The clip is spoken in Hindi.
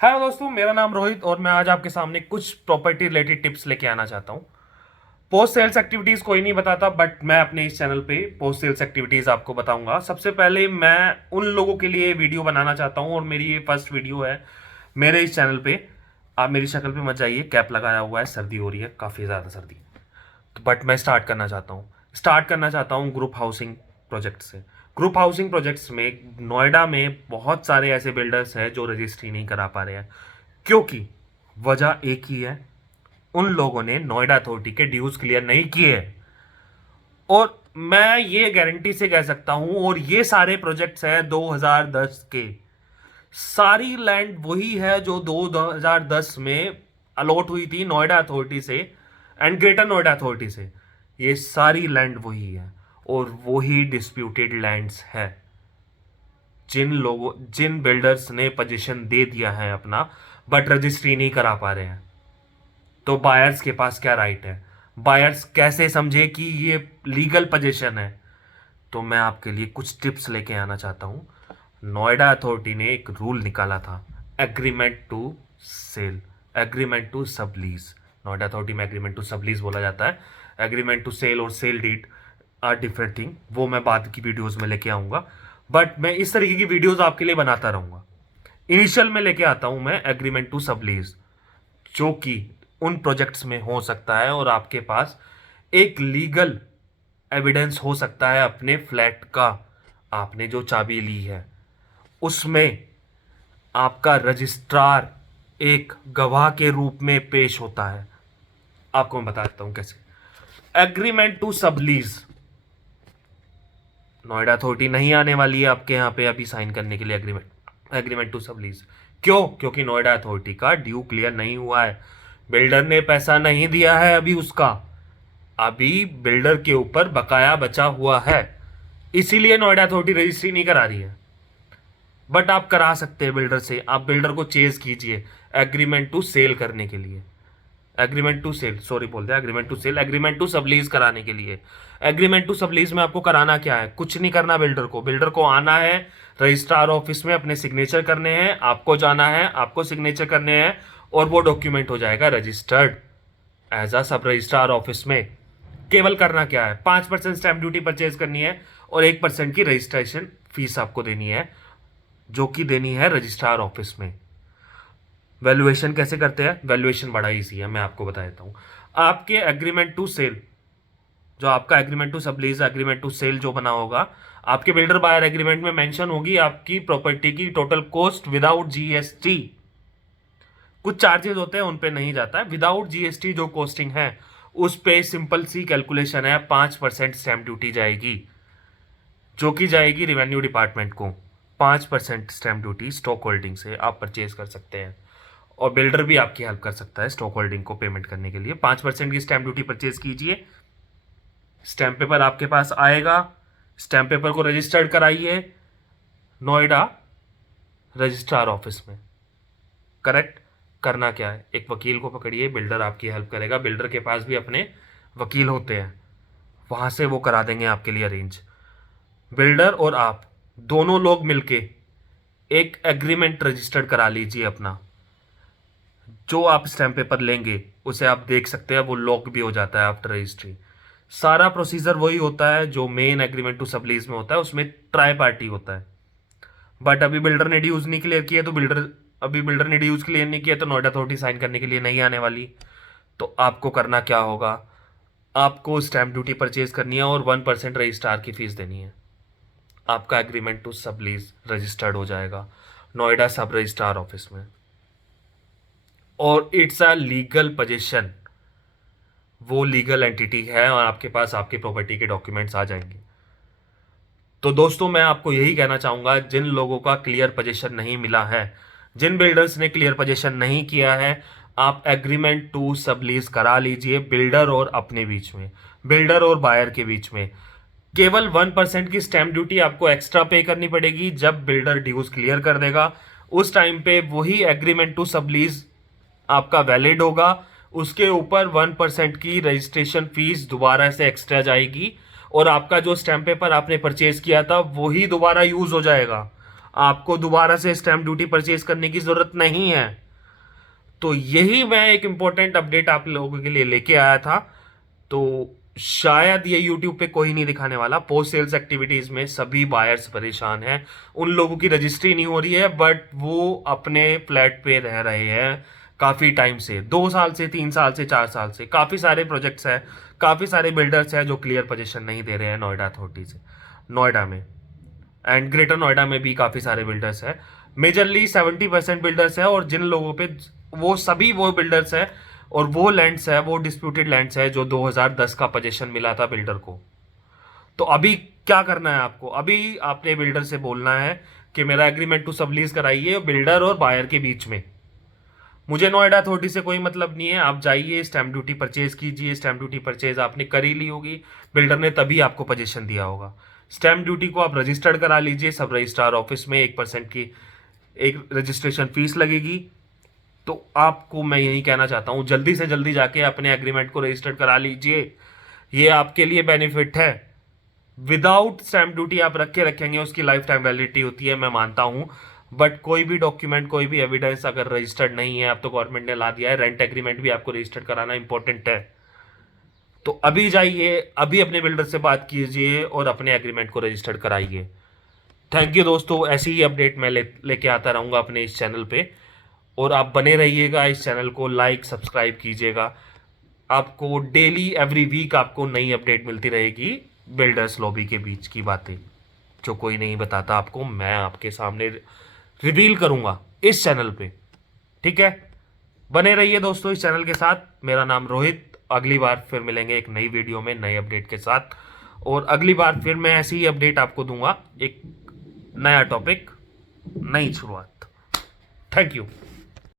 हेलो दोस्तों, मेरा नाम रोहित और मैं आज आपके सामने कुछ प्रॉपर्टी रिलेटेड टिप्स लेके आना चाहता हूँ। पोस्ट सेल्स एक्टिविटीज़ कोई नहीं बताता, बट मैं अपने इस चैनल पे पोस्ट सेल्स एक्टिविटीज़ आपको बताऊंगा। सबसे पहले मैं उन लोगों के लिए वीडियो बनाना चाहता हूँ और मेरी ये फर्स्ट वीडियो है मेरे इस चैनल पे। आप मेरी शक्ल पे मत जाइए, कैप लगाया हुआ है, सर्दी हो रही है, काफ़ी ज़्यादा सर्दी। तो बट मैं स्टार्ट करना चाहता हूँ ग्रुप हाउसिंग प्रोजेक्ट से। ग्रुप हाउसिंग प्रोजेक्ट्स में नोएडा में बहुत सारे ऐसे बिल्डर्स हैं जो रजिस्ट्री नहीं करा पा रहे हैं, क्योंकि वजह एक ही है, उन लोगों ने नोएडा अथॉरिटी के ड्यूज क्लियर नहीं किए। और मैं ये गारंटी से कह सकता हूं, और ये सारे प्रोजेक्ट्स हैं 2010 के। सारी लैंड वही है जो 2010 में अलॉट हुई थी नोएडा अथॉरिटी से एंड ग्रेटर नोएडा अथॉरिटी से। ये सारी लैंड वही है और वही डिस्प्यूटेड लैंड्स है। जिन बिल्डर्स ने पोजीशन दे दिया है अपना, बट रजिस्ट्री नहीं करा पा रहे हैं, तो बायर्स के पास क्या राइट है? बायर्स कैसे समझे कि ये लीगल पोजीशन है? तो मैं आपके लिए कुछ टिप्स लेके आना चाहता हूँ। नोएडा अथॉरिटी ने एक रूल निकाला था, agreement to sale, agreement to sublease. Noida authority में एग्रीमेंट टू सबलीज बोला जाता है। एग्रीमेंट टू सेल और sale deed are different thing, वो मैं बाद की वीडियोस में लेके आऊंगा, बट मैं इस तरीके की वीडियोस आपके लिए बनाता रहूंगा। इनिशियल में लेके आता हूं मैं एग्रीमेंट टू सबलीज, जो कि उन प्रोजेक्ट्स में हो सकता है और आपके पास एक लीगल एविडेंस हो सकता है अपने फ्लैट का। आपने जो चाबी ली है उसमें आपका रजिस्ट्रार एक गवाह के रूप में पेश होता है। आपको मैं बता देता हूं कैसे। Agreement to sublease, Noida authority नहीं आने वाली है आपके यहाँ पे अभी साइन करने के लिए एग्रीमेंट, एग्रीमेंट टू सबलीज। क्यों? क्योंकि नोएडा अथॉरिटी का ड्यू क्लियर नहीं हुआ है, बिल्डर ने पैसा नहीं दिया है अभी उसका, अभी बिल्डर के ऊपर बकाया बचा हुआ है, इसीलिए नोएडा अथॉरिटी रजिस्ट्री नहीं करा रही है। बट आप करा सकते हैं बिल्डर से, आप बिल्डर को चेज कीजिए एग्रीमेंट टू सेल करने के लिए, एग्रीमेंट टू सेल, सॉरी बोल दिया, agreement to sale, agreement to sublease कराने के लिए। एग्रीमेंट टू सबलीज में आपको कराना क्या है? कुछ नहीं करना, बिल्डर को आना है रजिस्ट्रार ऑफिस में, अपने सिग्नेचर करने हैं, आपको जाना है, आपको सिग्नेचर करने हैं और वो डॉक्यूमेंट हो जाएगा रजिस्टर्ड एज अ सब रजिस्ट्रार ऑफिस में। केवल करना क्या है, 5% स्टैंप ड्यूटी परचेज करनी है और 1% की रजिस्ट्रेशन फीस आपको देनी है, जो कि देनी है रजिस्ट्रार ऑफिस में। वैल्यूएशन कैसे करते हैं? वैल्यूएशन बड़ा इजी है, मैं आपको बता देता हूं। आपके एग्रीमेंट टू सेल, जो आपका agreement to sublease, agreement to sale जो बना होगा, आपके बिल्डर बायर एग्रीमेंट में मेंशन होगी आपकी प्रॉपर्टी की टोटल कॉस्ट विदाउट जीएसटी। कुछ चार्जेस होते हैं उन पे नहीं जाता है, विदाउट जीएसटी जो कॉस्टिंग है उस पे सिंपल सी कैलकुलेशन है, 5% स्टैंप ड्यूटी जाएगी, जो कि जाएगी रेवेन्यू डिपार्टमेंट को। 5% स्टैंप ड्यूटी स्टॉक होल्डिंग से आप परचेज कर सकते हैं और बिल्डर भी आपकी हेल्प कर सकता है स्टॉक होल्डिंग को पेमेंट करने के लिए। 5% की स्टैंप ड्यूटी परचेज कीजिए, स्टैंप पेपर आपके पास आएगा, स्टैंप पेपर को रजिस्टर्ड कराइए नोएडा रजिस्ट्रार ऑफिस में। करेक्ट? करना क्या है, एक वकील को पकड़िए, बिल्डर आपकी हेल्प करेगा, बिल्डर के पास भी अपने वकील होते हैं, वहां से वो करा देंगे आपके लिए अरेंज। बिल्डर और आप दोनों लोग मिलके एक एग्रीमेंट रजिस्टर्ड करा लीजिए अपना। जो आप स्टैम्प पेपर लेंगे उसे आप देख सकते हैं, वो लॉक भी हो जाता है आफ्टर रजिस्ट्री। सारा प्रोसीजर वही होता है जो मेन एग्रीमेंट टू सबलीज में होता है, उसमें ट्राई पार्टी होता है। बट अभी बिल्डर ने ड्यूज नहीं क्लियर किया, तो बिल्डर ने ड्यूज क्लियर नहीं किया तो नोएडा अथॉरिटी साइन करने के लिए नहीं आने वाली। तो आपको करना क्या होगा, आपको स्टैंप ड्यूटी परचेज करनी है और 1% रजिस्ट्रार की फीस देनी है। आपका एग्रीमेंट टू सबलीज रजिस्टर्ड हो जाएगा नोएडा सब रजिस्ट्रार ऑफिस में, और इट्स अ लीगल पोजीशन, वो लीगल एंटिटी है और आपके पास आपकी प्रॉपर्टी के डॉक्यूमेंट्स आ जाएंगे। तो दोस्तों मैं आपको यही कहना चाहूंगा, जिन लोगों का क्लियर पोजीशन नहीं मिला है, जिन बिल्डर्स ने क्लियर पोजीशन नहीं किया है, आप एग्रीमेंट टू सबलीज करा लीजिए बिल्डर और अपने बीच में, बिल्डर और बायर के बीच में। केवल 1% की स्टैंप ड्यूटी आपको एक्स्ट्रा पे करनी पड़ेगी, जब बिल्डर ड्यूज क्लियर कर देगा उस टाइम पे वही एग्रीमेंट टू सबलीज आपका वैलिड होगा। उसके ऊपर 1% की रजिस्ट्रेशन फीस दोबारा से एक्स्ट्रा जाएगी और आपका जो स्टैंप पेपर आपने परचेज किया था वही दोबारा यूज हो जाएगा। आपको दोबारा से स्टैंप ड्यूटी परचेज करने की जरूरत नहीं है। तो यही मैं एक इंपॉर्टेंट अपडेट आप लोगों के लिए लेके आया था। तो शायद ये YouTube पे कोई नहीं दिखाने वाला। पोस्ट सेल्स एक्टिविटीज में सभी बायर्स परेशान हैं, उन लोगों की रजिस्ट्री नहीं हो रही है, बट वो अपने फ्लैट पे रह रहे हैं काफी टाइम से, 2 साल से, 3 साल से, 4 साल से। काफी सारे प्रोजेक्ट्स हैं, काफी सारे बिल्डर्स हैं जो क्लियर पोजीशन नहीं दे रहे हैं नोएडा अथॉरिटी से, नोएडा में एंड ग्रेटर नोएडा में भी काफी सारे बिल्डर्स हैं। मेजरली 70% बिल्डर्स है, और जिन लोगों पे वो सभी वो बिल्डर्स है और वो लैंड्स है, वो डिस्प्यूटेड लैंड्स है जो 2010 का पोजीशन मिला था बिल्डर को। तो अभी क्या करना है आपको? अभी आपने बिल्डर से बोलना है कि मेरा एग्रीमेंट टू सबलीज कराइए बिल्डर और बायर के बीच में। मुझे नोएडा अथॉरिटी से कोई मतलब नहीं है, आप जाइए स्टैंप ड्यूटी परचेज कीजिए। स्टैंप ड्यूटी परचेज आपने कर ही ली होगी, बिल्डर ने तभी आपको पोजीशन दिया होगा। स्टैंप ड्यूटी को आप रजिस्टर्ड करा लीजिए सब रजिस्ट्रार ऑफिस में, 1% की एक रजिस्ट्रेशन फीस लगेगी। तो आपको मैं यही कहना चाहता हूं, जल्दी से जल्दी जाके अपने एग्रीमेंट को रजिस्टर्ड करा लीजिए, ये आपके लिए बेनिफिट है। विदाउट स्टैंप ड्यूटी आप रखेंगे, उसकी लाइफ टाइम वैलिडिटी होती है, मैं मानता हूं, बट कोई भी डॉक्यूमेंट, कोई भी एविडेंस अगर रजिस्टर्ड नहीं है, अब तो गवर्नमेंट ने ला दिया है, रेंट एग्रीमेंट भी आपको रजिस्टर्ड कराना इंपॉर्टेंट है। तो अभी जाइए, अभी अपने बिल्डर से बात कीजिए और अपने एग्रीमेंट को रजिस्टर्ड कराइए। थैंक यू दोस्तों, ऐसी ही अपडेट मैं लेके आता रहूँगा अपने इस चैनल पे, और आप बने रहिएगा, इस चैनल को लाइक सब्सक्राइब कीजिएगा। आपको डेली एवरी वीक आपको नई अपडेट मिलती रहेगी बिल्डर्स लॉबी के बीच की बातें, जो कोई नहीं बताता आपको, मैं आपके सामने रिवील करूंगा इस चैनल पे। ठीक है, बने रहिए दोस्तों इस चैनल के साथ। मेरा नाम रोहित, अगली बार फिर मिलेंगे एक नई वीडियो में नई अपडेट के साथ, और अगली बार फिर मैं ऐसी ही अपडेट आपको दूंगा, एक नया टॉपिक, नई शुरुआत। Thank you.